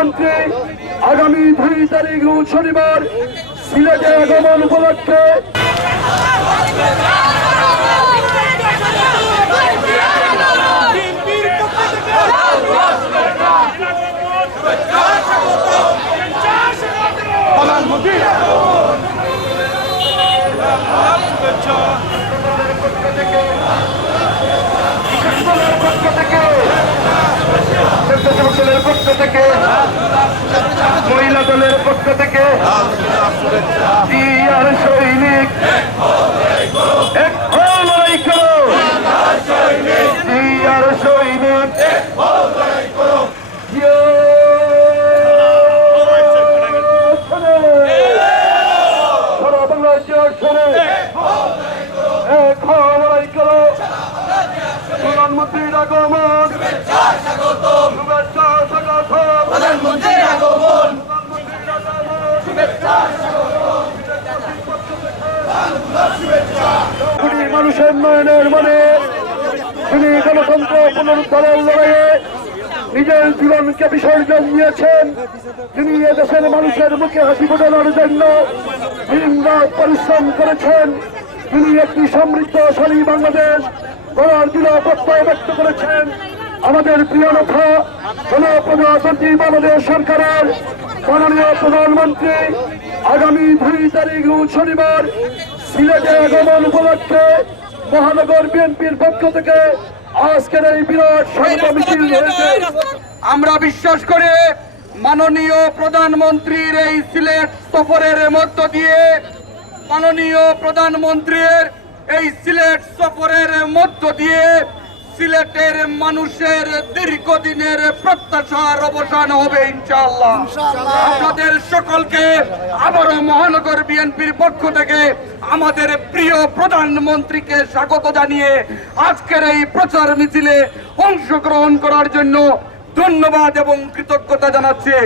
প্রধানমন্ত্রী আগামী 2 তারিখ শনিবার সিলেটে আগমন উপলক্ষে স্বেচ্ছাসেবক পক্ষ থেকে মহিলা দলের পক্ষ থেকে আর সৈনিক এক লড়াই করো, আর সৈনিক সারা বাংলাদেশ শোনে এক লড়াই করো। প্রধানমন্ত্রীর আগমন, শুভেচ্ছা স্বাগত, প্রধানমন্ত্রীর আগমন, তিনি মানুষের নয়নের মানে তিনি গণতন্ত্র পুনরুদ্ধারের লড়াইয়ে নিজের জীবনকে বিসর্জন দিয়েছেন। তিনি এদেশের মানুষের মুখে হাসি ফোটানোর জন্য দিনরাত পরিশ্রম করেছেন। তিনি একটি সমৃদ্ধশালী বাংলাদেশ গড়ার দৃঢ় প্রত্যয় ব্যক্ত করেছেন। আমাদের প্রিয় নেতা গণপ্রজাতন্ত্রী বাংলাদেশ সরকারের মাননীয় প্রধানমন্ত্রী আগামী 2 তারিখ শনিবার সিলেটে আগমন উপলক্ষে মহানগর বিএনপির পক্ষ থেকে আজকের এই বিরাট স্বাগত মিছিল হয়েছে। আমরা বিশ্বাস করে মাননীয় প্রধানমন্ত্রীর এই সিলেট সফরের মধ্য দিয়ে মাননীয় প্রধানমন্ত্রীর এই সিলেট সফরের মধ্য দিয়ে সিলেটের মানুষের দীর্ঘদিনের প্রত্যাশার অবসান হবে ইনশাআল্লাহ। আপনাদের সকলকে আবারও মহানগর বিএনপির পক্ষ থেকে আমাদের প্রিয় প্রধানমন্ত্রীকে স্বাগত জানিয়ে আজকের এই প্রচার মিছিলে অংশগ্রহণ করার জন্য ধন্যবাদ এবং কৃতজ্ঞতা জানাচ্ছি।